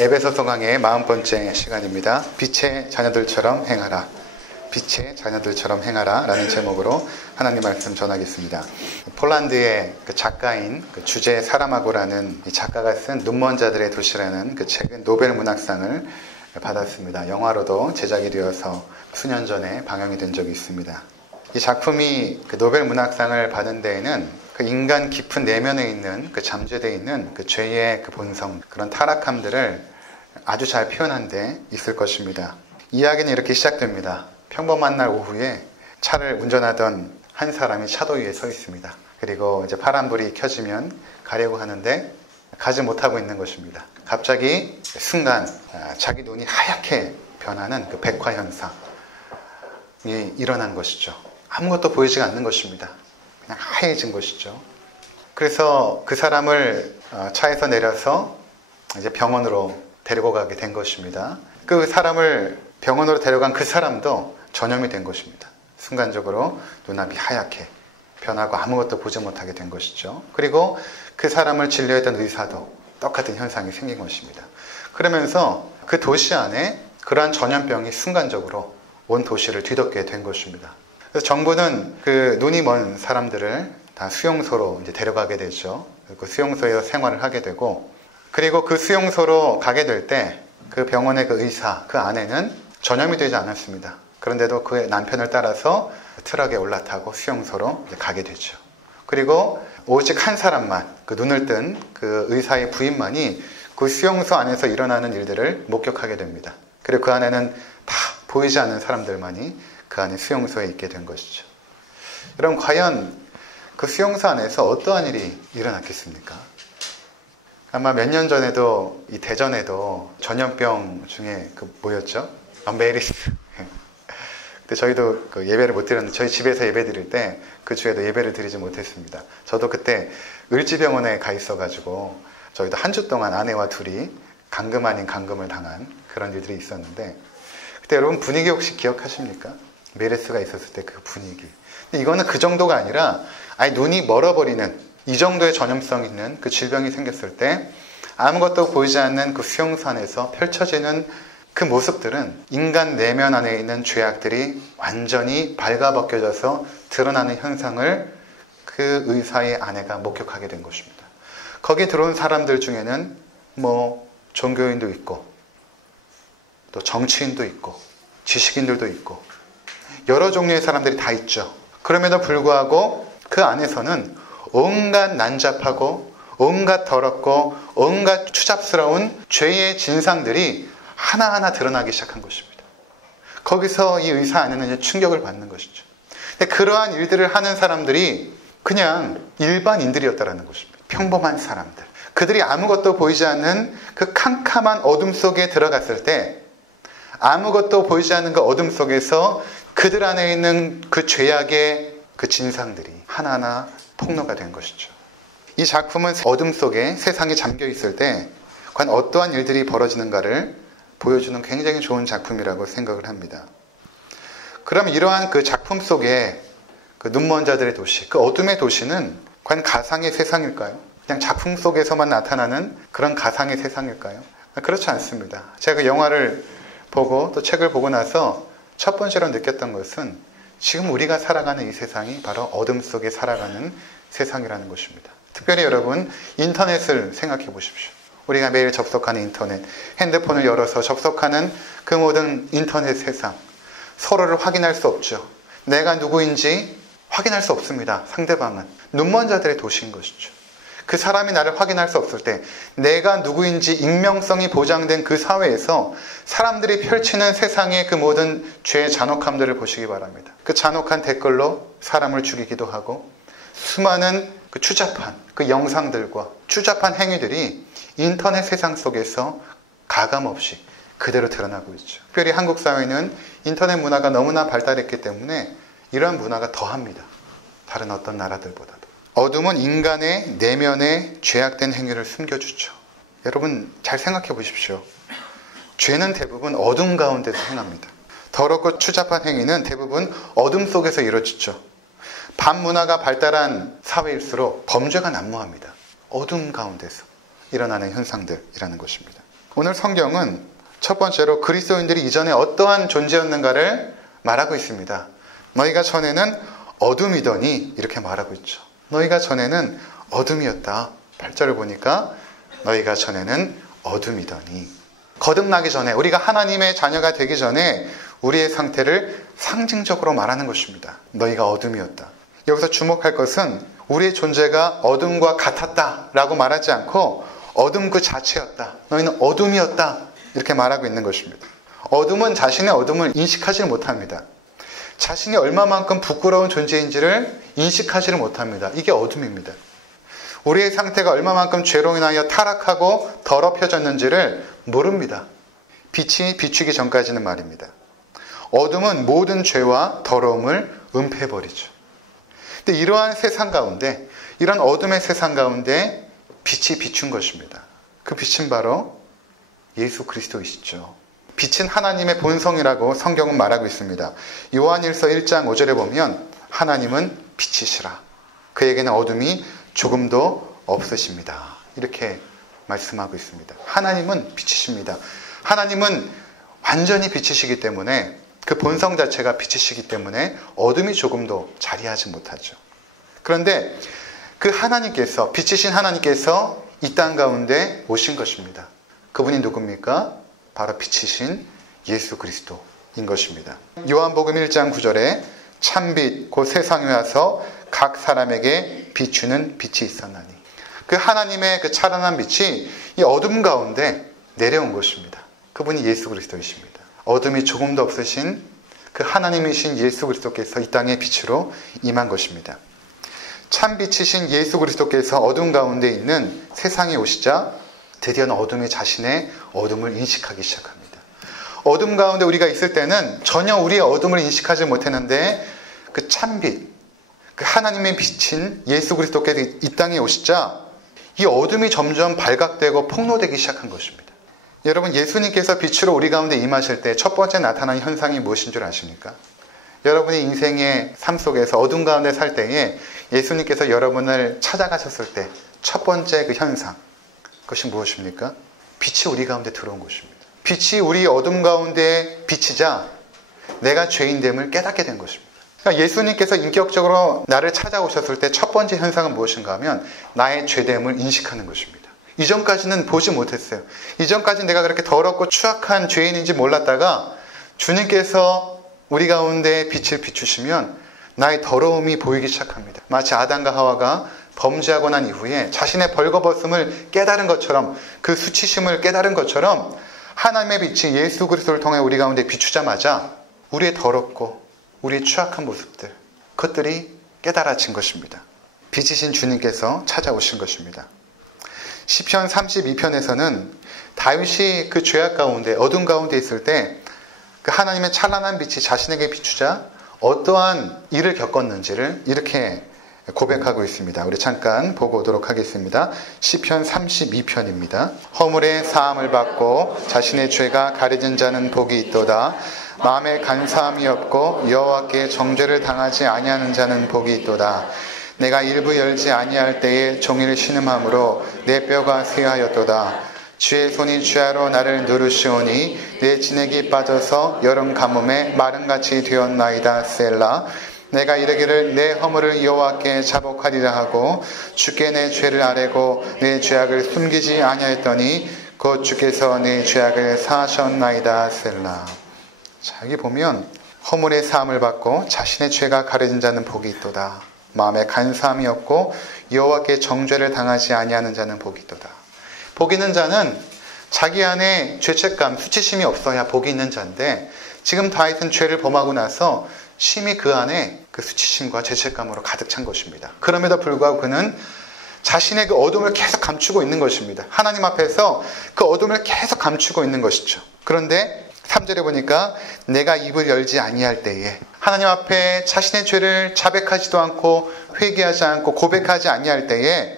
에베소서 강의 40번째 시간입니다. 빛의 자녀들처럼 행하라. 빛의 자녀들처럼 행하라 라는 제목으로 하나님 말씀 전하겠습니다. 폴란드의 그 작가인 주제 사라마고라는 이 작가가 쓴 눈먼 자들의 도시라는 그 책은 노벨 문학상을 받았습니다. 영화로도 제작이 되어서 수년 전에 방영이 된 적이 있습니다. 이 작품이 그 노벨 문학상을 받은 데에는 그 인간 깊은 내면에 있는 그 잠재되어 있는 그 죄의 그 본성, 그런 타락함들을 아주 잘 표현한 데 있을 것입니다. 이야기는 이렇게 시작됩니다. 평범한 날 오후에 차를 운전하던 한 사람이 차도 위에 서 있습니다. 그리고 이제 파란불이 켜지면 가려고 하는데 가지 못하고 있는 것입니다. 갑자기 순간 자기 눈이 하얗게 변하는 그 백화 현상이 일어난 것이죠. 아무것도 보이지 않는 것입니다. 그냥 하얘진 것이죠. 그래서 그 사람을 차에서 내려서 이제 병원으로 데리고 가게 된 것입니다. 그 사람을 병원으로 데려간 그 사람도 전염이 된 것입니다. 순간적으로 눈앞이 하얗게 변하고 아무것도 보지 못하게 된 것이죠. 그리고 그 사람을 진료했던 의사도 똑같은 현상이 생긴 것입니다. 그러면서 그 도시 안에 그러한 전염병이 순간적으로 온 도시를 뒤덮게 된 것입니다. 그래서 정부는 그 눈이 먼 사람들을 다 수용소로 이제 데려가게 되죠. 그 수용소에서 생활을 하게 되고, 그리고 그 수용소로 가게 될 때 그 병원의 그 의사, 그 아내는 전염이 되지 않았습니다. 그런데도 그 남편을 따라서 트럭에 올라타고 수용소로 이제 가게 되죠. 그리고 오직 한 사람만, 그 눈을 뜬 그 의사의 부인만이 그 수용소 안에서 일어나는 일들을 목격하게 됩니다. 그리고 그 안에는 다 보이지 않는 사람들만이 그 안에 수용소에 있게 된 것이죠. 여러분, 과연 그 수용소 안에서 어떠한 일이 일어났겠습니까? 아마 몇 년 전에도 이 대전에도 전염병 중에 그 뭐였죠? 메리스. 근데 저희도 그 예배를 못 드렸는데, 저희 집에서 예배 드릴 때 그 주에도 예배를 드리지 못했습니다. 저도 그때 을지병원에 가 있어가지고 저희도 한 주 동안 아내와 둘이 감금 아닌 감금을 당한 그런 일들이 있었는데, 그때 여러분 분위기 혹시 기억하십니까? 메르스가 있었을 때 그 분위기. 근데 이거는 그 정도가 아니라 아예 눈이 멀어버리는 이 정도의 전염성 있는 그 질병이 생겼을 때 아무것도 보이지 않는 그 수용소 안에서 펼쳐지는 그 모습들은 인간 내면 안에 있는 죄악들이 완전히 발가벗겨져서 드러나는 현상을 그 의사의 아내가 목격하게 된 것입니다. 거기에 들어온 사람들 중에는 뭐 종교인도 있고 또 정치인도 있고 지식인들도 있고 여러 종류의 사람들이 다 있죠. 그럼에도 불구하고 그 안에서는 온갖 난잡하고 온갖 더럽고 온갖 추잡스러운 죄의 진상들이 하나하나 드러나기 시작한 것입니다. 거기서 이 의사 안에는 이제 충격을 받는 것이죠. 근데 그러한 일들을 하는 사람들이 그냥 일반인들이었다라는 것입니다. 평범한 사람들. 그들이 아무것도 보이지 않는 그 캄캄한 어둠 속에 들어갔을 때 아무것도 보이지 않는 그 어둠 속에서 그들 안에 있는 그 죄악의 그 진상들이 하나하나 폭로가 된 것이죠. 이 작품은 어둠 속에 세상이 잠겨 있을 때 과연 어떠한 일들이 벌어지는가를 보여주는 굉장히 좋은 작품이라고 생각을 합니다. 그럼 이러한 그 작품 속에 그 눈먼 자들의 도시, 그 어둠의 도시는 과연 가상의 세상일까요? 그냥 작품 속에서만 나타나는 그런 가상의 세상일까요? 그렇지 않습니다. 제가 그 영화를 보고 또 책을 보고 나서 첫 번째로 느꼈던 것은 지금 우리가 살아가는 이 세상이 바로 어둠 속에 살아가는 세상이라는 것입니다. 특별히 여러분, 인터넷을 생각해 보십시오. 우리가 매일 접속하는 인터넷, 핸드폰을 열어서 접속하는 그 모든 인터넷 세상, 서로를 확인할 수 없죠. 내가 누구인지 확인할 수 없습니다. 상대방은 눈먼 자들의 도시인 것이죠. 그 사람이 나를 확인할 수 없을 때 내가 누구인지 익명성이 보장된 그 사회에서 사람들이 펼치는 세상의 그 모든 죄의 잔혹함들을 보시기 바랍니다. 그 잔혹한 댓글로 사람을 죽이기도 하고 수많은 그 추잡한 그 영상들과 추잡한 행위들이 인터넷 세상 속에서 가감없이 그대로 드러나고 있죠. 특별히 한국 사회는 인터넷 문화가 너무나 발달했기 때문에 이러한 문화가 더합니다. 다른 어떤 나라들보다도. 어둠은 인간의 내면에 죄악된 행위를 숨겨주죠. 여러분 잘 생각해 보십시오. 죄는 대부분 어둠 가운데서 행합니다. 더럽고 추잡한 행위는 대부분 어둠 속에서 이루어지죠. 밤 문화가 발달한 사회일수록 범죄가 난무합니다. 어둠 가운데서 일어나는 현상들이라는 것입니다. 오늘 성경은 첫 번째로 그리스도인들이 이전에 어떠한 존재였는가를 말하고 있습니다. 너희가 전에는 어둠이더니 이렇게 말하고 있죠. 너희가 전에는 어둠이었다. 8절을 보니까 너희가 전에는 어둠이더니, 거듭나기 전에, 우리가 하나님의 자녀가 되기 전에 우리의 상태를 상징적으로 말하는 것입니다. 너희가 어둠이었다. 여기서 주목할 것은 우리의 존재가 어둠과 같았다 라고 말하지 않고 어둠 그 자체였다. 너희는 어둠이었다. 이렇게 말하고 있는 것입니다. 어둠은 자신의 어둠을 인식하지 못합니다. 자신이 얼마만큼 부끄러운 존재인지를 인식하지를 못합니다. 이게 어둠입니다. 우리의 상태가 얼마만큼 죄로 인하여 타락하고 더럽혀졌는지를 모릅니다. 빛이 비추기 전까지는 말입니다. 어둠은 모든 죄와 더러움을 은폐해버리죠. 근데 이러한 세상 가운데, 이런 어둠의 세상 가운데 빛이 비춘 것입니다. 그 빛은 바로 예수 그리스도이시죠. 빛은 하나님의 본성이라고 성경은 말하고 있습니다. 요한일서 1장 5절에 보면 하나님은 빛이시라. 그에게는 어둠이 조금도 없으십니다. 이렇게 말씀하고 있습니다. 하나님은 빛이십니다. 하나님은 완전히 빛이시기 때문에, 그 본성 자체가 빛이시기 때문에 어둠이 조금도 자리하지 못하죠. 그런데 그 하나님께서, 빛이신 하나님께서 이 땅 가운데 오신 것입니다. 그분이 누굽니까? 바로 빛이신 예수 그리스도인 것입니다. 요한복음 1장 9절에 참빛 곧 세상에 와서 각 사람에게 비추는 빛이 있었나니, 그 하나님의 그 찬란한 빛이 이 어둠 가운데 내려온 것입니다. 그분이 예수 그리스도이십니다. 어둠이 조금도 없으신 그 하나님이신 예수 그리스도께서 이 땅의 빛으로 임한 것입니다. 참빛이신 예수 그리스도께서 어둠 가운데 있는 세상에 오시자 드디어는 어둠이 자신의 어둠을 인식하기 시작합니다. 어둠 가운데 우리가 있을 때는 전혀 우리의 어둠을 인식하지 못했는데 그 참빛, 그 하나님의 빛인 예수 그리스도께서 이 땅에 오시자 이 어둠이 점점 발각되고 폭로되기 시작한 것입니다. 여러분, 예수님께서 빛으로 우리 가운데 임하실 때 첫 번째 나타난 현상이 무엇인 줄 아십니까? 여러분의 인생의 삶 속에서 어둠 가운데 살 때에 예수님께서 여러분을 찾아가셨을 때 첫 번째 그 현상, 그것이 무엇입니까? 빛이 우리 가운데 들어온 것입니다. 빛이 우리 어둠 가운데 비치자 내가 죄인됨을 깨닫게 된 것입니다. 그러니까 예수님께서 인격적으로 나를 찾아오셨을 때 첫 번째 현상은 무엇인가 하면 나의 죄됨을 인식하는 것입니다. 이전까지는 보지 못했어요. 이전까지는 내가 그렇게 더럽고 추악한 죄인인지 몰랐다가 주님께서 우리 가운데 빛을 비추시면 나의 더러움이 보이기 시작합니다. 마치 아담과 하와가 범죄하고 난 이후에 자신의 벌거벗음을 깨달은 것처럼, 그 수치심을 깨달은 것처럼 하나님의 빛이 예수 그리스도를 통해 우리 가운데 비추자마자 우리의 더럽고 우리의 추악한 모습들, 그것들이 깨달아진 것입니다. 빛이신 주님께서 찾아오신 것입니다. 시편 32편에서는 다윗이 그 죄악 가운데, 어둠 가운데 있을 때 그 하나님의 찬란한 빛이 자신에게 비추자 어떠한 일을 겪었는지를 이렇게 고백하고 있습니다. 우리 잠깐 보고 오도록 하겠습니다. 시편 32편입니다. 허물의 사함을 받고 자신의 죄가 가려진 자는 복이 있도다. 마음에 간사함이 없고 여호와께 정죄를 당하지 아니하는 자는 복이 있도다. 내가 일부 열지 아니할 때에 종일 신음함으로 내 뼈가 쇠하였도다. 주의 손이 주야로 나를 누르시오니 내 진액이 빠져서 여름 가뭄에 마른같이 되었나이다. 셀라. 내가 이르기를 내 허물을 여호와께 자복하리라 하고 주께 내 죄를 아뢰고 내 죄악을 숨기지 아니하였더니 곧 주께서 내 죄악을 사하셨나이다. 셀라. 자, 여기 보면 허물의 사함을 받고 자신의 죄가 가려진 자는 복이 있도다. 마음에 간사함이 없고 여호와께 정죄를 당하지 아니하는 자는 복이 있도다. 복 있는 자는 자기 안에 죄책감, 수치심이 없어야 복이 있는 자인데, 지금 다윗은 죄를 범하고 나서 심히 그 안에 그 수치심과 죄책감으로 가득 찬 것입니다. 그럼에도 불구하고 그는 자신의 그 어둠을 계속 감추고 있는 것입니다. 하나님 앞에서 그 어둠을 계속 감추고 있는 것이죠. 그런데 3절에 보니까 내가 입을 열지 아니할 때에, 하나님 앞에 자신의 죄를 자백하지도 않고 회개하지 않고 고백하지 아니할 때에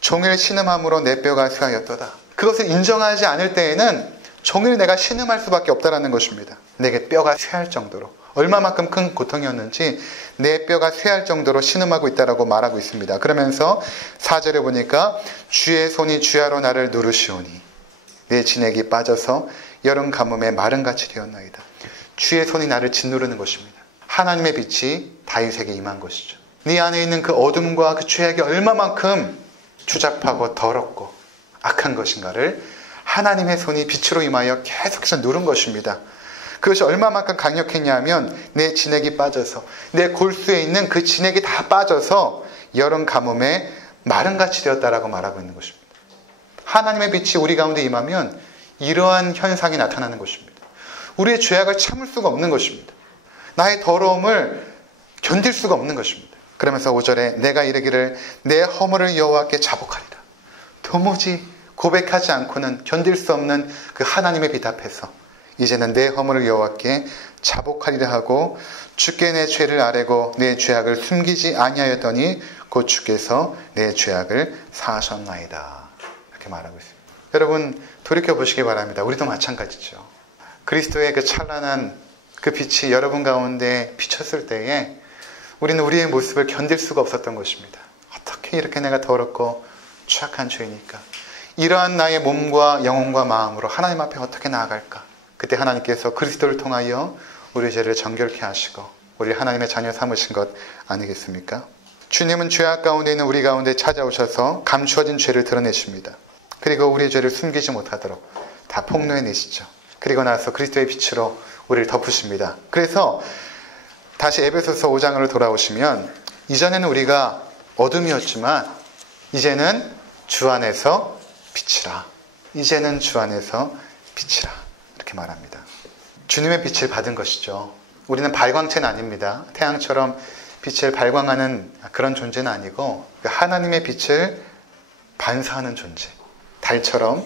종일 신음함으로 내 뼈가 쇠하였도다. 그것을 인정하지 않을 때에는 종일 내가 신음할 수밖에 없다라는 것입니다. 내게 뼈가 쇠할 정도로, 얼마만큼 큰 고통이었는지 내 뼈가 쇠할 정도로 신음하고 있다라고 말하고 있습니다. 그러면서 4절에 보니까 주의 손이 주야로 나를 누르시오니, 내 진액이 빠져서 여름 가뭄에 마른같이 되었나이다. 주의 손이 나를 짓누르는 것입니다. 하나님의 빛이 다윗에게 임한 것이죠. 네 안에 있는 그 어둠과 그 죄악이 얼마만큼 추잡하고 더럽고 악한 것인가를 하나님의 손이 빛으로 임하여 계속해서 누른 것입니다. 그것이 얼마만큼 강력했냐면 내 진액이 빠져서, 내 골수에 있는 그 진액이 다 빠져서 여름 가뭄에 마른같이 되었다라고 말하고 있는 것입니다. 하나님의 빛이 우리 가운데 임하면 이러한 현상이 나타나는 것입니다. 우리의 죄악을 참을 수가 없는 것입니다. 나의 더러움을 견딜 수가 없는 것입니다. 그러면서 5절에 내가 이르기를 내 허물을 여호와께 자복하리라. 도무지 고백하지 않고는 견딜 수 없는 그 하나님의 빛 앞에서 이제는 내 허물을 여호와께 자복하리라 하고 주께 내 죄를 아뢰고 내 죄악을 숨기지 아니하였더니 곧 주께서 내 죄악을 사하셨나이다. 이렇게 말하고 있습니다. 여러분 돌이켜보시기 바랍니다. 우리도 마찬가지죠. 그리스도의 그 찬란한 그 빛이 여러분 가운데 비쳤을 때에 우리는 우리의 모습을 견딜 수가 없었던 것입니다. 어떻게 이렇게 내가 더럽고 취약한 죄니까, 이러한 나의 몸과 영혼과 마음으로 하나님 앞에 어떻게 나아갈까. 그때 하나님께서 그리스도를 통하여 우리 죄를 정결케 하시고 우리를 하나님의 자녀 삼으신 것 아니겠습니까? 주님은 죄악 가운데 있는 우리 가운데 찾아오셔서 감추어진 죄를 드러내십니다. 그리고 우리의 죄를 숨기지 못하도록 다 폭로해내시죠. 그리고 나서 그리스도의 빛으로 우리를 덮으십니다. 그래서 다시 에베소서 5장으로 돌아오시면 이전에는 우리가 어둠이었지만 이제는 주 안에서 빛이라. 이제는 주 안에서 빛이라. 이렇게 말합니다. 주님의 빛을 받은 것이죠. 우리는 발광체는 아닙니다. 태양처럼 빛을 발광하는 그런 존재는 아니고 하나님의 빛을 반사하는 존재. 달처럼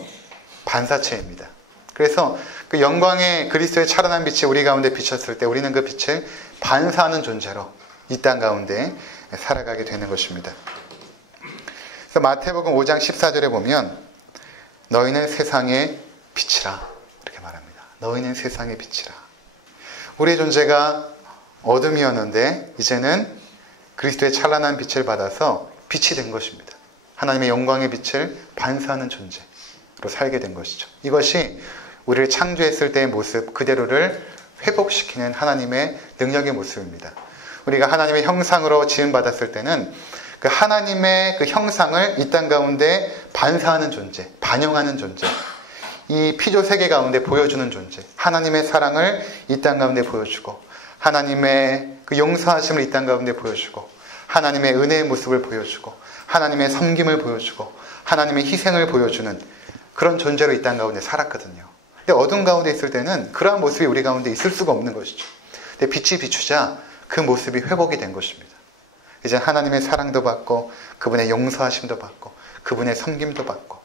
반사체입니다. 그래서 그 영광의 그리스도의 찬란한 빛이 우리 가운데 비쳤을 때 우리는 그 빛을 반사하는 존재로 이 땅 가운데 살아가게 되는 것입니다. 그래서 마태복음 5장 14절에 보면 너희는 세상의 빛이라 이렇게 말합니다. 너희는 세상의 빛이라. 우리의 존재가 어둠이었는데 이제는 그리스도의 찬란한 빛을 받아서 빛이 된 것입니다. 하나님의 영광의 빛을 반사하는 존재로 살게 된 것이죠. 이것이 우리를 창조했을 때의 모습 그대로를 회복시키는 하나님의 능력의 모습입니다. 우리가 하나님의 형상으로 지음받았을 때는 그 하나님의 그 형상을 이 땅 가운데 반사하는 존재, 반영하는 존재, 이 피조 세계 가운데 보여주는 존재, 하나님의 사랑을 이 땅 가운데 보여주고 하나님의 그 용서하심을 이 땅 가운데 보여주고 하나님의 은혜의 모습을 보여주고 하나님의 섬김을 보여주고 하나님의 희생을 보여주는 그런 존재로 이 땅 가운데 살았거든요. 근데 어둠 가운데 있을 때는 그러한 모습이 우리 가운데 있을 수가 없는 것이죠. 근데 빛이 비추자 그 모습이 회복이 된 것입니다. 이제 하나님의 사랑도 받고 그분의 용서하심도 받고 그분의 섬김도 받고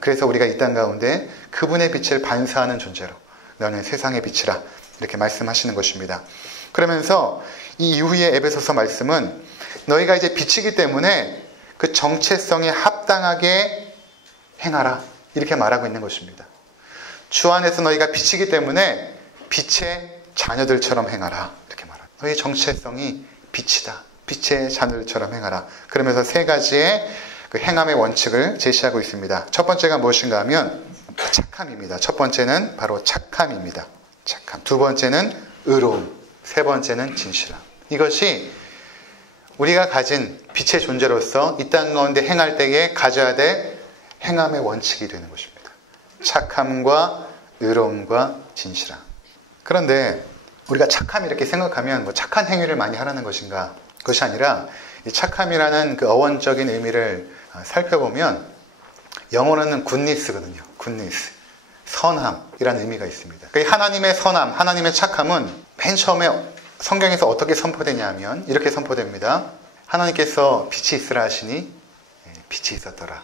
그래서 우리가 이 땅 가운데 그분의 빛을 반사하는 존재로 너는 세상의 빛이라 이렇게 말씀하시는 것입니다. 그러면서 이 이후의 에베소서 말씀은 너희가 이제 빛이기 때문에 그 정체성에 합당하게 행하라 이렇게 말하고 있는 것입니다. 주 안에서 너희가 빛이기 때문에 빛의 자녀들처럼 행하라 이렇게 말합니다. 너희 정체성이 빛이다. 빛의 자녀들처럼 행하라. 그러면서 세 가지의 그 행함의 원칙을 제시하고 있습니다. 첫 번째가 무엇인가 하면 착함입니다. 첫 번째는 바로 착함입니다. 착함. 두 번째는 의로움. 세 번째는 진실함. 이것이 우리가 가진 빛의 존재로서 이 땅 가운데 행할 때에 가져야 될 행함의 원칙이 되는 것입니다. 착함과 의로움과 진실함. 그런데 우리가 착함 이렇게 생각하면 뭐 착한 행위를 많이 하라는 것인가? 그것이 아니라 이 착함이라는 그 어원적인 의미를 살펴보면 영어로는 굿니스거든요. 굿니스. 선함이라는 의미가 있습니다. 그러니까 하나님의 선함, 하나님의 착함은 맨 처음에 성경에서 어떻게 선포되냐면 이렇게 선포됩니다. 하나님께서 빛이 있으라 하시니 빛이 있었더라.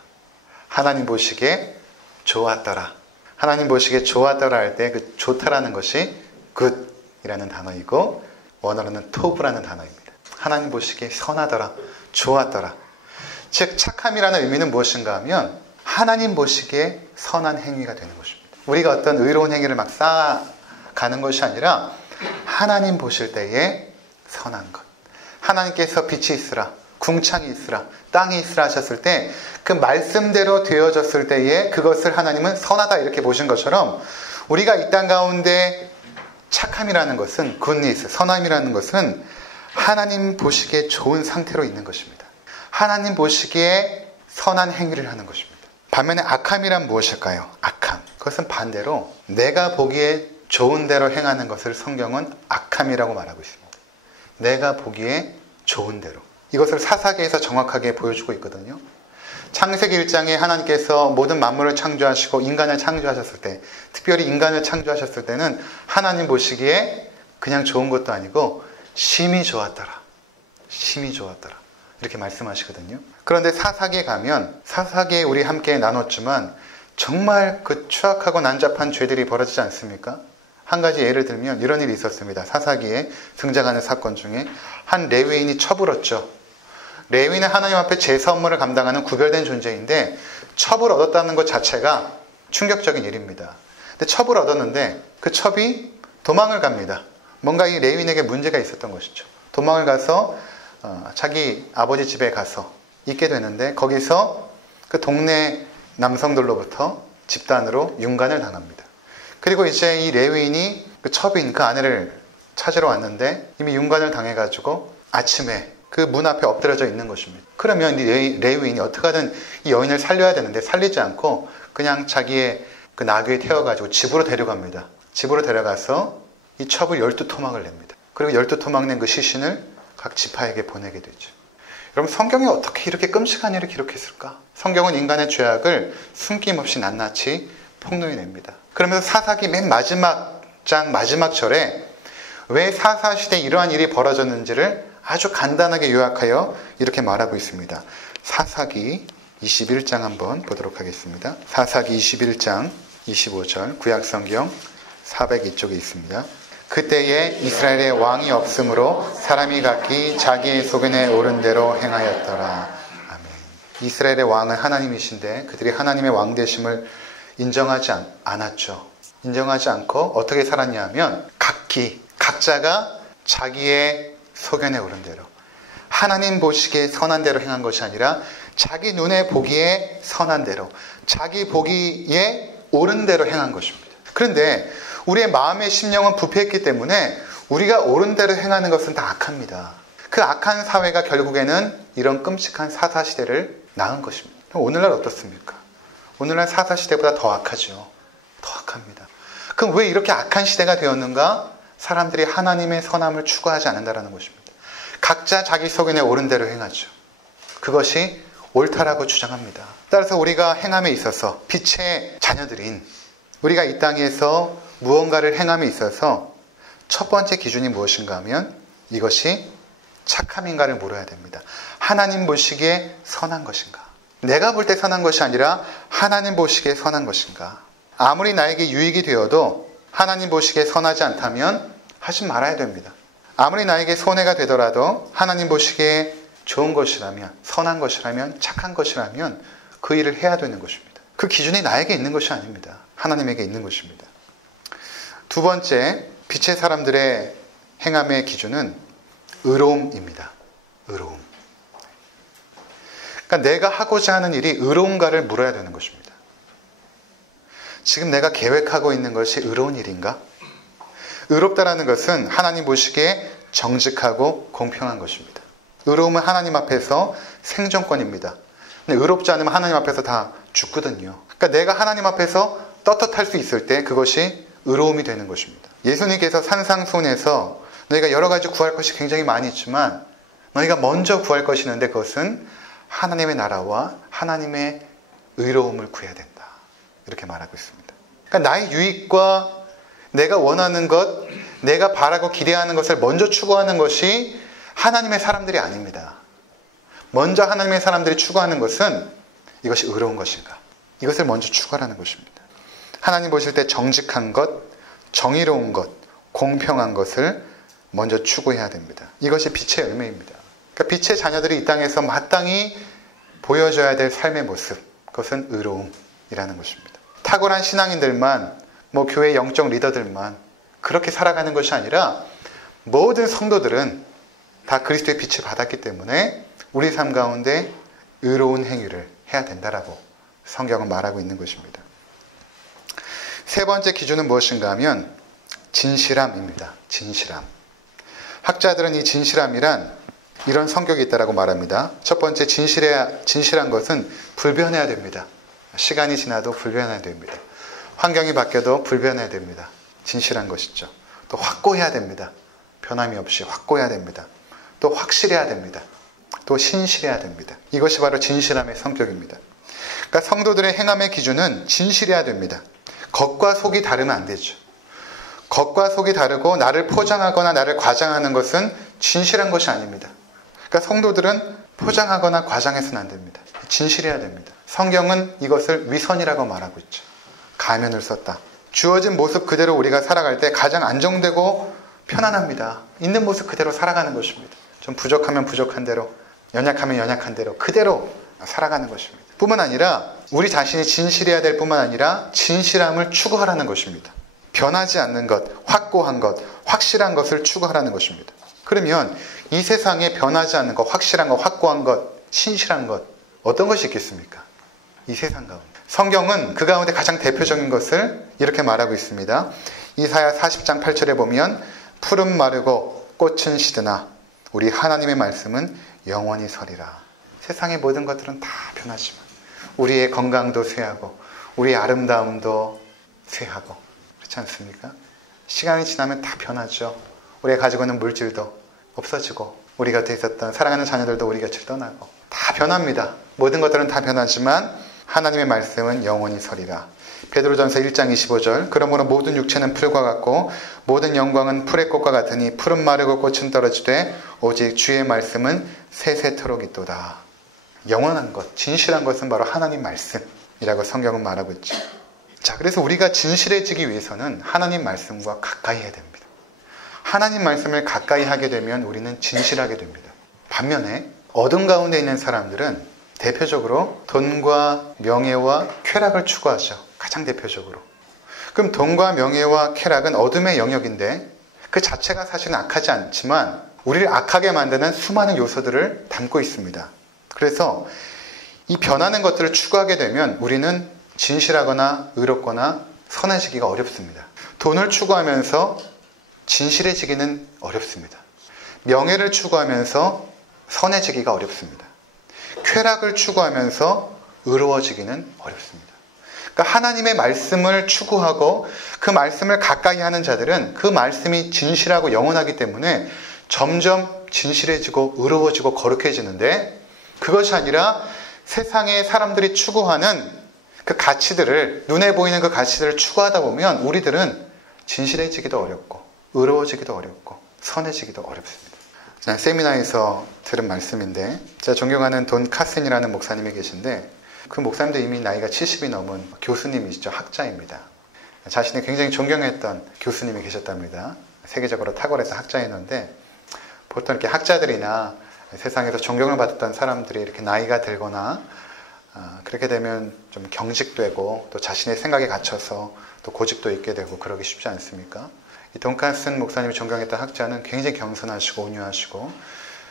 하나님 보시기에 좋았더라. 하나님 보시기에 좋았더라 할 때 그 좋다라는 것이 굿이라는 단어이고 원어로는 토브라는 단어입니다. 하나님 보시기에 선하더라. 좋았더라. 즉 착함이라는 의미는 무엇인가 하면 하나님 보시기에 선한 행위가 되는 것입니다. 우리가 어떤 의로운 행위를 막 쌓아가는 것이 아니라 하나님 보실 때에 선한 것. 하나님께서 빛이 있으라. 궁창이 있으라, 땅이 있으라 하셨을 때 그 말씀대로 되어졌을 때에 그것을 하나님은 선하다 이렇게 보신 것처럼 우리가 이 땅 가운데 착함이라는 것은 굿니스, 선함이라는 것은 하나님 보시기에 좋은 상태로 있는 것입니다. 하나님 보시기에 선한 행위를 하는 것입니다. 반면에 악함이란 무엇일까요? 악함. 그것은 반대로 내가 보기에 좋은 대로 행하는 것을 성경은 악함이라고 말하고 있습니다. 내가 보기에 좋은 대로. 이것을 사사기에서 정확하게 보여주고 있거든요. 창세기 1장에 하나님께서 모든 만물을 창조하시고 인간을 창조하셨을 때, 특별히 인간을 창조하셨을 때는 하나님 보시기에 그냥 좋은 것도 아니고 심히 좋았더라. 심히 좋았더라. 이렇게 말씀하시거든요. 그런데 사사기에 가면, 사사기에 우리 함께 나눴지만 정말 그 추악하고 난잡한 죄들이 벌어지지 않습니까? 한 가지 예를 들면 이런 일이 있었습니다. 사사기에 등장하는 사건 중에 한 레위인이 처불었죠. 레위인은 하나님 앞에 제사 업무를 감당하는 구별된 존재인데 첩을 얻었다는 것 자체가 충격적인 일입니다. 근데 첩을 얻었는데 그 첩이 도망을 갑니다. 뭔가 이 레위인에게 문제가 있었던 것이죠. 도망을 가서 자기 아버지 집에 가서 있게 되는데 거기서 그 동네 남성들로부터 집단으로 윤관을 당합니다. 그리고 이제 이 레위인이 그 첩인 그 아내를 찾으러 왔는데 이미 윤관을 당해가지고 아침에 그 문 앞에 엎드려져 있는 것입니다. 그러면 이 레위인이 어떻게든 이 여인을 살려야 되는데 살리지 않고 그냥 자기의 그 나귀에 태워가지고 집으로 데려갑니다. 집으로 데려가서 이 첩을 12토막을 냅니다. 그리고 12토막 낸 그 시신을 각 지파에게 보내게 되죠. 여러분 성경이 어떻게 이렇게 끔찍한 일을 기록했을까? 성경은 인간의 죄악을 숨김없이 낱낱이 폭로해냅니다. 그러면서 사사기 맨 마지막 장 마지막 절에 왜 사사시대에 이러한 일이 벌어졌는지를 아주 간단하게 요약하여 이렇게 말하고 있습니다. 사사기 21장 한번 보도록 하겠습니다. 사사기 21장 25절 구약성경 402쪽에 있습니다. 그때에 이스라엘에 왕이 없으므로 사람이 각기 자기의 소견에 옳은 대로 행하였더라. 아멘. 이스라엘의 왕은 하나님이신데 그들이 하나님의 왕 되심을 인정하지 않았죠. 인정하지 않고 어떻게 살았냐 하면 각자가 자기의 소견에 옳은 대로 하나님 보시기에 선한 대로 행한 것이 아니라 자기 눈에 보기에 선한 대로 자기 보기에 옳은 대로 행한 것입니다. 그런데 우리의 마음의 심령은 부패했기 때문에 우리가 옳은 대로 행하는 것은 다 악합니다. 그 악한 사회가 결국에는 이런 끔찍한 사사시대를 낳은 것입니다. 오늘날 어떻습니까? 오늘날 사사시대보다 더 악하죠. 더 악합니다. 그럼 왜 이렇게 악한 시대가 되었는가? 사람들이 하나님의 선함을 추구하지 않는다는 것입니다. 각자 자기 소견에 옳은 대로 행하죠. 그것이 옳다라고 주장합니다. 따라서 우리가 행함에 있어서 빛의 자녀들인 우리가 이 땅에서 무언가를 행함에 있어서 첫 번째 기준이 무엇인가 하면 이것이 착함인가를 물어야 됩니다. 하나님 보시기에 선한 것인가? 내가 볼 때 선한 것이 아니라 하나님 보시기에 선한 것인가? 아무리 나에게 유익이 되어도 하나님 보시기에 선하지 않다면 하지 말아야 됩니다. 아무리 나에게 손해가 되더라도 하나님 보시기에 좋은 것이라면, 선한 것이라면, 착한 것이라면 그 일을 해야 되는 것입니다. 그 기준이 나에게 있는 것이 아닙니다. 하나님에게 있는 것입니다. 두 번째, 빛의 사람들의 행함의 기준은 의로움입니다. 의로움. 그러니까 내가 하고자 하는 일이 의로운가를 물어야 되는 것입니다. 지금 내가 계획하고 있는 것이 의로운 일인가? 의롭다라는 것은 하나님 보시기에 정직하고 공평한 것입니다. 의로움은 하나님 앞에서 생존권입니다. 근데 의롭지 않으면 하나님 앞에서 다 죽거든요. 그러니까 내가 하나님 앞에서 떳떳할 수 있을 때 그것이 의로움이 되는 것입니다. 예수님께서 산상수훈에서 너희가 여러 가지 구할 것이 굉장히 많이 있지만 너희가 먼저 구할 것이 있는데 그것은 하나님의 나라와 하나님의 의로움을 구해야 된다. 이렇게 말하고 있습니다. 그러니까 나의 유익과 내가 원하는 것, 내가 바라고 기대하는 것을 먼저 추구하는 것이 하나님의 사람들이 아닙니다. 먼저 하나님의 사람들이 추구하는 것은 이것이 의로운 것인가? 이것을 먼저 추구하라는 것입니다. 하나님 보실 때 정직한 것, 정의로운 것, 공평한 것을 먼저 추구해야 됩니다. 이것이 빛의 열매입니다. 그러니까 빛의 자녀들이 이 땅에서 마땅히 보여줘야 될 삶의 모습, 그것은 의로움이라는 것입니다. 탁월한 신앙인들만, 교회 영적 리더들만 그렇게 살아가는 것이 아니라 모든 성도들은 다 그리스도의 빛을 받았기 때문에 우리 삶 가운데 의로운 행위를 해야 된다라고 성경은 말하고 있는 것입니다. 세 번째 기준은 무엇인가 하면 진실함입니다. 진실함. 학자들은 이 진실함이란 이런 성격이 있다라고 말합니다. 첫 번째, 진실한 것은 불변해야 됩니다. 시간이 지나도 불변해야 됩니다. 환경이 바뀌어도 불변해야 됩니다. 진실한 것이죠. 또 확고해야 됩니다. 변함이 없이 확고해야 됩니다. 또 확실해야 됩니다. 또 신실해야 됩니다. 이것이 바로 진실함의 성격입니다. 그러니까 성도들의 행함의 기준은 진실해야 됩니다. 겉과 속이 다르면 안 되죠. 겉과 속이 다르고 나를 포장하거나 나를 과장하는 것은 진실한 것이 아닙니다. 그러니까 성도들은 포장하거나 과장해서는 안 됩니다. 진실해야 됩니다. 성경은 이것을 위선이라고 말하고 있죠. 가면을 썼다. 주어진 모습 그대로 우리가 살아갈 때 가장 안정되고 편안합니다. 있는 모습 그대로 살아가는 것입니다. 좀 부족하면 부족한 대로, 연약하면 연약한 대로 그대로 살아가는 것입니다. 뿐만 아니라 우리 자신이 진실해야 될 뿐만 아니라 진실함을 추구하라는 것입니다. 변하지 않는 것, 확고한 것, 확실한 것을 추구하라는 것입니다. 그러면 이 세상에 변하지 않는 것, 확실한 것, 확고한 것, 신실한 것, 어떤 것이 있겠습니까? 이 세상 가운데. 성경은 그 가운데 가장 대표적인 것을 이렇게 말하고 있습니다. 이사야 40장 8절에 보면 푸른 마르고 꽃은 시드나 우리 하나님의 말씀은 영원히 서리라. 세상의 모든 것들은 다 변하지만 우리의 건강도 쇠하고 우리의 아름다움도 쇠하고 그렇지 않습니까? 시간이 지나면 다 변하죠. 우리가 가지고 있는 물질도 없어지고 우리 곁에 있었던 사랑하는 자녀들도 우리 곁을 떠나고 다 변합니다. 모든 것들은 다 변하지만 하나님의 말씀은 영원히 서리라. 베드로전서 1장 25절 그러므로 모든 육체는 풀과 같고 모든 영광은 풀의 꽃과 같으니 푸른 마르고 꽃은 떨어지되 오직 주의 말씀은 세세토록 있도다. 영원한 것, 진실한 것은 바로 하나님 말씀이라고 성경은 말하고 있죠. 자, 그래서 우리가 진실해지기 위해서는 하나님 말씀과 가까이 해야 됩니다. 하나님 말씀을 가까이 하게 되면 우리는 진실하게 됩니다. 반면에 어둠 가운데 있는 사람들은 대표적으로 돈과 명예와 쾌락을 추구하죠. 가장 대표적으로. 그럼 돈과 명예와 쾌락은 어둠의 영역인데 그 자체가 사실은 악하지 않지만 우리를 악하게 만드는 수많은 요소들을 담고 있습니다. 그래서 이 변하는 것들을 추구하게 되면 우리는 진실하거나 의롭거나 선해지기가 어렵습니다. 돈을 추구하면서 진실해지기는 어렵습니다. 명예를 추구하면서 선해지기가 어렵습니다. 쾌락을 추구하면서 의로워지기는 어렵습니다. 그러니까 하나님의 말씀을 추구하고 그 말씀을 가까이 하는 자들은 그 말씀이 진실하고 영원하기 때문에 점점 진실해지고 의로워지고 거룩해지는데 그것이 아니라 세상의 사람들이 추구하는 그 가치들을 눈에 보이는 그 가치들을 추구하다 보면 우리들은 진실해지기도 어렵고 의로워지기도 어렵고 선해지기도 어렵습니다. 지난 세미나에서 들은 말씀인데 제가 존경하는 돈 카슨이라는 목사님이 계신데 그 목사님도 이미 나이가 70이 넘은 교수님이시죠. 학자입니다. 자신이 굉장히 존경했던 교수님이 계셨답니다. 세계적으로 탁월해서 학자였는데 보통 이렇게 학자들이나 세상에서 존경을 받았던 사람들이 이렇게 나이가 들거나 그렇게 되면 좀 경직되고 또 자신의 생각에 갇혀서 또 고집도 있게 되고 그러기 쉽지 않습니까? 이 돈 카슨 목사님이 존경했던 학자는 굉장히 겸손하시고 온유하시고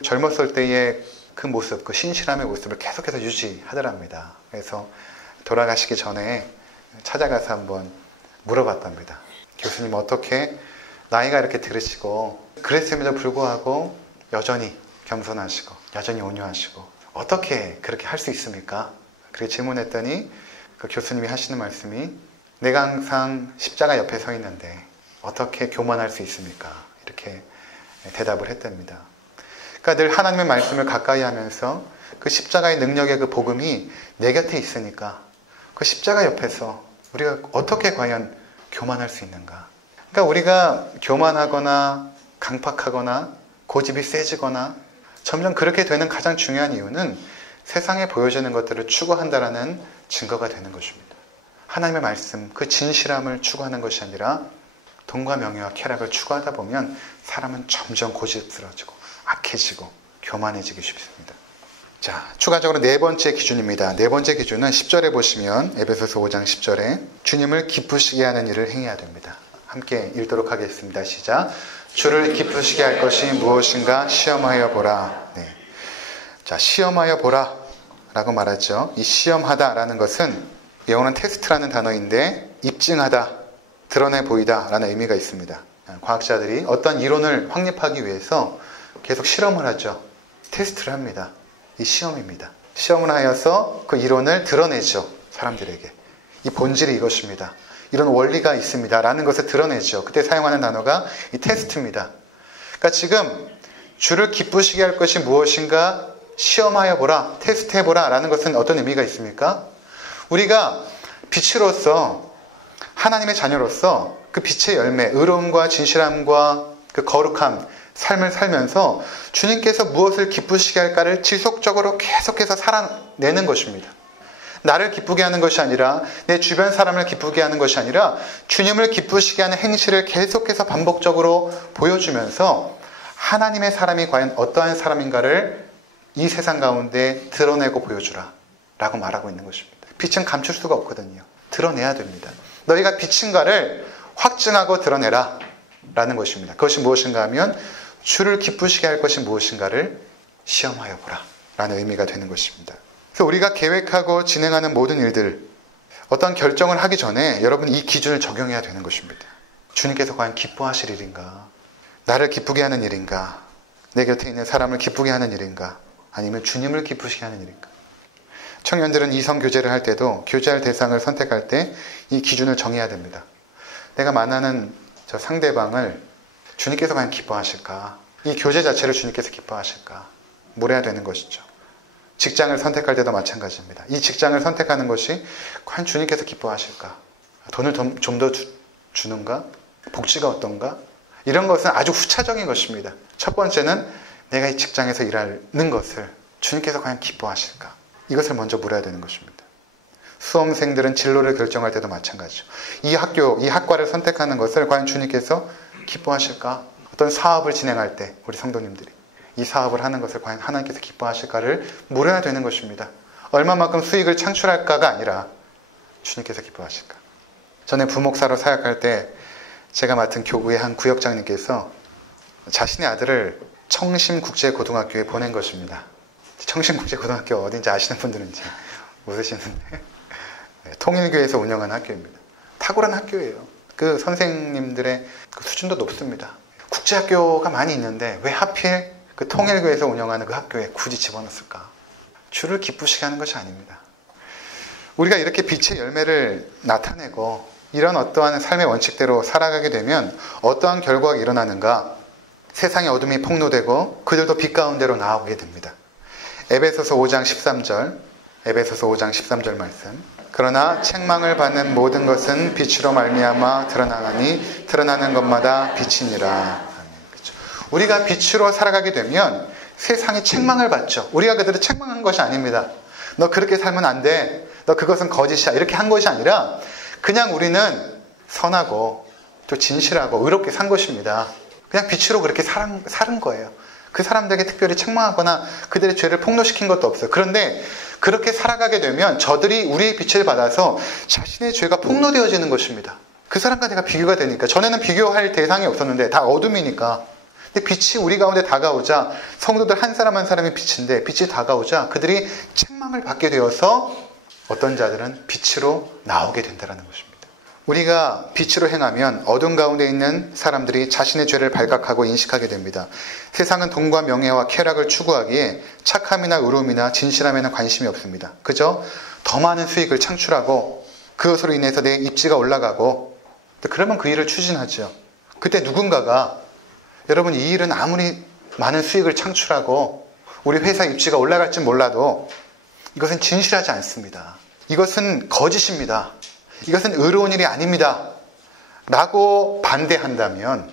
젊었을 때의 그 모습, 그 신실함의 모습을 계속해서 유지하더랍니다. 그래서 돌아가시기 전에 찾아가서 한번 물어봤답니다. 교수님 어떻게 나이가 이렇게 들으시고 그랬음에도 불구하고 여전히 겸손하시고 여전히 온유하시고 어떻게 그렇게 할 수 있습니까? 그렇게 질문했더니 그 교수님이 하시는 말씀이 내가 항상 십자가 옆에 서 있는데 어떻게 교만할 수 있습니까? 이렇게 대답을 했답니다. 그러니까 늘 하나님의 말씀을 가까이 하면서 그 십자가의 능력의 그 복음이 내 곁에 있으니까 그 십자가 옆에서 우리가 어떻게 과연 교만할 수 있는가? 그러니까 우리가 교만하거나 강팍하거나 고집이 세지거나 점점 그렇게 되는 가장 중요한 이유는 세상에 보여지는 것들을 추구한다라는 증거가 되는 것입니다. 하나님의 말씀, 그 진실함을 추구하는 것이 아니라 돈과 명예와 쾌락을 추구하다 보면 사람은 점점 고집스러워지고 악해지고 교만해지기 쉽습니다. 자, 추가적으로 네 번째 기준입니다. 네 번째 기준은 10절에 보시면 에베소서 5장 10절에 주님을 기쁘시게 하는 일을 행해야 됩니다. 함께 읽도록 하겠습니다. 시작. 주를 기쁘시게 할 것이 무엇인가 시험하여 보라. 네. 자, 시험하여 보라 라고 말하죠. 이 시험하다 라는 것은 영어는 테스트라는 단어인데 입증하다, 드러내 보이다 라는 의미가 있습니다. 과학자들이 어떤 이론을 확립하기 위해서 계속 실험을 하죠. 테스트를 합니다. 이 시험입니다. 시험을 하여서 그 이론을 드러내죠. 사람들에게. 이 본질이 이것입니다. 이런 원리가 있습니다. 라는 것을 드러내죠. 그때 사용하는 단어가 이 테스트입니다. 그러니까 지금 주를 기쁘시게 할 것이 무엇인가 시험하여 보라, 테스트해 보라 라는 것은 어떤 의미가 있습니까? 우리가 빛으로서 하나님의 자녀로서 그 빛의 열매, 의로움과 진실함과 그 거룩함, 삶을 살면서 주님께서 무엇을 기쁘시게 할까를 지속적으로 계속해서 살아내는 것입니다. 나를 기쁘게 하는 것이 아니라 내 주변 사람을 기쁘게 하는 것이 아니라 주님을 기쁘시게 하는 행실을 계속해서 반복적으로 보여주면서 하나님의 사람이 과연 어떠한 사람인가를 이 세상 가운데 드러내고 보여주라 라고 말하고 있는 것입니다. 빛은 감출 수가 없거든요. 드러내야 됩니다. 너희가 빛인가를 확증하고 드러내라 라는 것입니다. 그것이 무엇인가 하면 주를 기쁘시게 할 것이 무엇인가를 시험하여 보라 라는 의미가 되는 것입니다. 그래서 우리가 계획하고 진행하는 모든 일들, 어떤 결정을 하기 전에 여러분 이 기준을 적용해야 되는 것입니다. 주님께서 과연 기뻐하실 일인가? 나를 기쁘게 하는 일인가? 내 곁에 있는 사람을 기쁘게 하는 일인가? 아니면 주님을 기쁘시게 하는 일인가? 청년들은 이성교제를 할 때도 교제할 대상을 선택할 때 이 기준을 정해야 됩니다. 내가 만나는 저 상대방을 주님께서 과연 기뻐하실까? 이 교제 자체를 주님께서 기뻐하실까? 물어야 되는 것이죠. 직장을 선택할 때도 마찬가지입니다. 이 직장을 선택하는 것이 과연 주님께서 기뻐하실까? 돈을 좀 더 주는가? 복지가 어떤가? 이런 것은 아주 후차적인 것입니다. 첫 번째는 내가 이 직장에서 일하는 것을 주님께서 과연 기뻐하실까? 이것을 먼저 물어야 되는 것입니다. 수험생들은 진로를 결정할 때도 마찬가지죠. 이 학교, 이 학과를 선택하는 것을 과연 주님께서 기뻐하실까? 어떤 사업을 진행할 때 우리 성도님들이 이 사업을 하는 것을 과연 하나님께서 기뻐하실까를 물어야 되는 것입니다. 얼마만큼 수익을 창출할까가 아니라 주님께서 기뻐하실까? 전에 부목사로 사역할 때 제가 맡은 교구의 한 구역장님께서 자신의 아들을 청심국제고등학교에 보낸 것입니다. 청심국제고등학교 어딘지 아시는 분들은 이제 웃으시는데 통일교에서 운영하는 학교입니다. 탁월한 학교예요. 그 선생님들의 그 수준도 높습니다. 국제학교가 많이 있는데 왜 하필 그 통일교에서 운영하는 그 학교에 굳이 집어넣었을까? 주를 기쁘시게 하는 것이 아닙니다. 우리가 이렇게 빛의 열매를 나타내고 이런 어떠한 삶의 원칙대로 살아가게 되면 어떠한 결과가 일어나는가? 세상의 어둠이 폭로되고 그들도 빛 가운데로 나오게 됩니다. 에베소서 5장 13절, 에베소서 5장 13절 말씀. 그러나 책망을 받는 모든 것은 빛으로 말미암아 드러나나니 드러나는 것마다 빛이니라. 그렇죠. 우리가 빛으로 살아가게 되면 세상이 책망을 받죠. 우리가 그들을 책망한 것이 아닙니다. 너 그렇게 살면 안 돼. 너 그것은 거짓이야. 이렇게 한 것이 아니라 그냥 우리는 선하고 또 진실하고 의롭게 산 것입니다. 그냥 빛으로 그렇게 살은 거예요. 그 사람들에게 특별히 책망하거나 그들의 죄를 폭로시킨 것도 없어요. 그런데 그렇게 살아가게 되면 저들이 우리의 빛을 받아서 자신의 죄가 폭로되어지는 것입니다. 그 사람과 내가 비교가 되니까. 전에는 비교할 대상이 없었는데 다 어둠이니까. 근데 빛이 우리 가운데 다가오자 성도들 한 사람 한 사람의 빛인데 빛이 다가오자 그들이 책망을 받게 되어서 어떤 자들은 빛으로 나오게 된다는 것입니다. 우리가 빛으로 행하면 어둠 가운데 있는 사람들이 자신의 죄를 발각하고 인식하게 됩니다. 세상은 돈과 명예와 쾌락을 추구하기에 착함이나 의로움이나 진실함에는 관심이 없습니다. 그저 더 많은 수익을 창출하고 그것으로 인해서 내 입지가 올라가고 그러면 그 일을 추진하죠. 그때 누군가가 여러분 이 일은 아무리 많은 수익을 창출하고 우리 회사 입지가 올라갈지 몰라도 이것은 진실하지 않습니다. 이것은 거짓입니다. 이것은 의로운 일이 아닙니다. 라고 반대한다면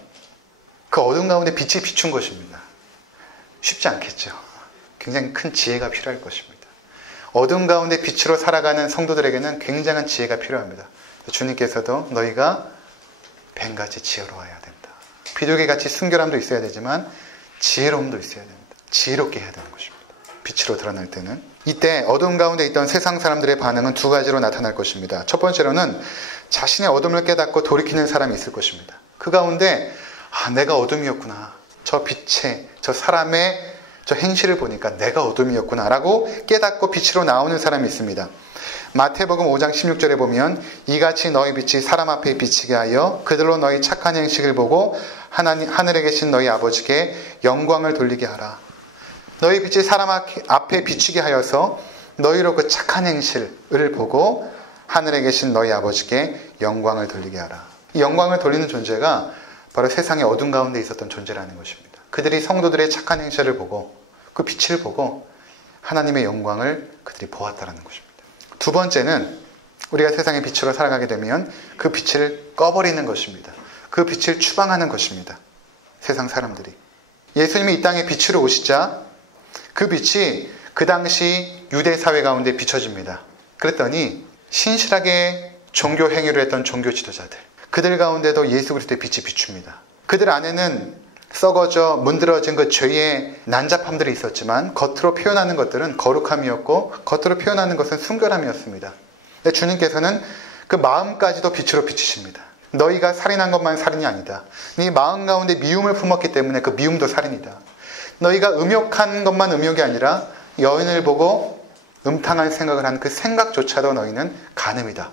그 어둠 가운데 빛이 비춘 것입니다. 쉽지 않겠죠. 굉장히 큰 지혜가 필요할 것입니다. 어둠 가운데 빛으로 살아가는 성도들에게는 굉장한 지혜가 필요합니다. 주님께서도 너희가 뱀같이 지혜로워야 된다. 비둘기같이 순결함도 있어야 되지만 지혜로움도 있어야 됩니다. 지혜롭게 해야 되는 것입니다. 빛으로 드러날 때는. 이때 어둠 가운데 있던 세상 사람들의 반응은 두 가지로 나타날 것입니다. 첫 번째로는 자신의 어둠을 깨닫고 돌이키는 사람이 있을 것입니다. 그 가운데 내가 어둠이었구나. 저 빛에 저 사람의 저 행실을 보니까 내가 어둠이었구나 라고 깨닫고 빛으로 나오는 사람이 있습니다. 마태복음 5장 16절에 보면 이같이 너희 빛이 사람 앞에 비치게 하여 그들로 너희 착한 행실을 보고 하늘에 계신 너희 아버지께 영광을 돌리게 하라. 너희 빛이 사람 앞에 비치게 하여서 너희로 그 착한 행실을 보고 하늘에 계신 너희 아버지께 영광을 돌리게 하라. 이 영광을 돌리는 존재가 바로 세상의 어둠 가운데 있었던 존재라는 것입니다. 그들이 성도들의 착한 행실을 보고 그 빛을 보고 하나님의 영광을 그들이 보았다는 것입니다. 두 번째는 우리가 세상의 빛으로 살아가게 되면 그 빛을 꺼버리는 것입니다. 그 빛을 추방하는 것입니다. 세상 사람들이. 예수님이 이 땅에 빛으로 오시자 그 빛이 그 당시 유대 사회 가운데 비춰집니다. 그랬더니 신실하게 종교 행위를 했던 종교 지도자들, 그들 가운데도 예수 그리스도의 빛이 비춥니다. 그들 안에는 썩어져 문드러진 그 죄의 난잡함들이 있었지만 겉으로 표현하는 것들은 거룩함이었고 겉으로 표현하는 것은 순결함이었습니다. 근데 주님께서는 그 마음까지도 빛으로 비추십니다. 너희가 살인한 것만 살인이 아니다. 네 마음 가운데 미움을 품었기 때문에 그 미움도 살인이다. 너희가 음욕한 것만 음욕이 아니라 여인을 보고 음탕한 생각을 한 그 생각조차도 너희는 간음이다.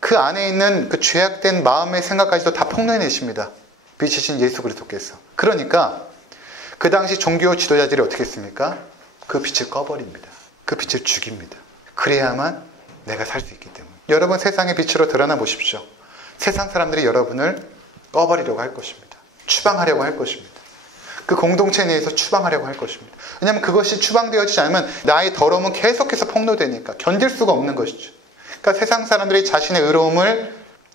그 안에 있는 그 죄악된 마음의 생각까지도 다 폭로해내십니다. 빛이신 예수 그리스도께서. 그러니까 그 당시 종교 지도자들이 어떻게 했습니까? 그 빛을 꺼버립니다. 그 빛을 죽입니다. 그래야만 내가 살 수 있기 때문에. 여러분 세상의 빛으로 드러나 보십시오. 세상 사람들이 여러분을 꺼버리려고 할 것입니다. 추방하려고 할 것입니다. 그 공동체 내에서 추방하려고 할 것입니다. 왜냐하면 그것이 추방되어지지 않으면 나의 더러움은 계속해서 폭로되니까 견딜 수가 없는 것이죠. 그러니까 세상 사람들이 자신의 의로움을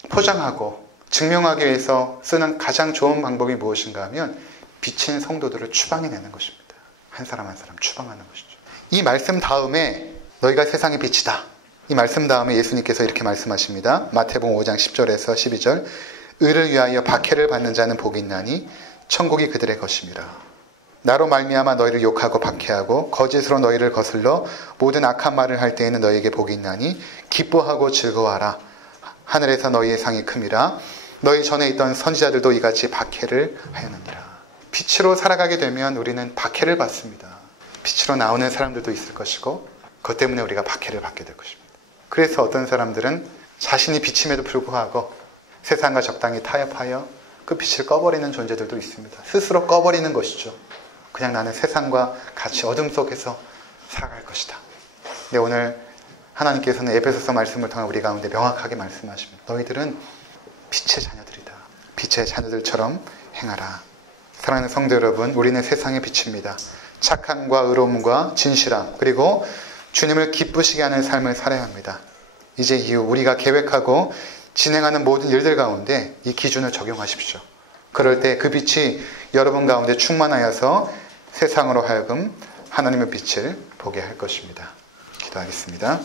포장하고 증명하기 위해서 쓰는 가장 좋은 방법이 무엇인가 하면 빛인 성도들을 추방해내는 것입니다. 한 사람 한 사람 추방하는 것이죠. 이 말씀 다음에 너희가 세상의 빛이다. 이 말씀 다음에 예수님께서 이렇게 말씀하십니다. 마태복음 5장 10절에서 12절 의를 위하여 박해를 받는 자는 복이 있나니 천국이 그들의 것임이라. 나로 말미암아 너희를 욕하고 박해하고 거짓으로 너희를 거슬러 모든 악한 말을 할 때에는 너희에게 복이 있나니 기뻐하고 즐거워하라. 하늘에서 너희의 상이 큼이라. 너희 전에 있던 선지자들도 이같이 박해를 하였느니라. 빛으로 살아가게 되면 우리는 박해를 받습니다. 빛으로 나오는 사람들도 있을 것이고 그것 때문에 우리가 박해를 받게 될 것입니다. 그래서 어떤 사람들은 자신이 빛임에도 불구하고 세상과 적당히 타협하여 그 빛을 꺼버리는 존재들도 있습니다. 스스로 꺼버리는 것이죠. 그냥 나는 세상과 같이 어둠 속에서 살아갈 것이다. 근데 오늘 하나님께서는 에베소서 말씀을 통해 우리 가운데 명확하게 말씀하십니다. 너희들은 빛의 자녀들이다. 빛의 자녀들처럼 행하라. 사랑하는 성도 여러분, 우리는 세상의 빛입니다. 착함과 의로움과 진실함, 그리고 주님을 기쁘시게 하는 삶을 살아야 합니다. 이제 이후 우리가 계획하고 진행하는 모든 일들 가운데 이 기준을 적용하십시오. 그럴 때 그 빛이 여러분 가운데 충만하여서 세상으로 하여금 하나님의 빛을 보게 할 것입니다. 기도하겠습니다.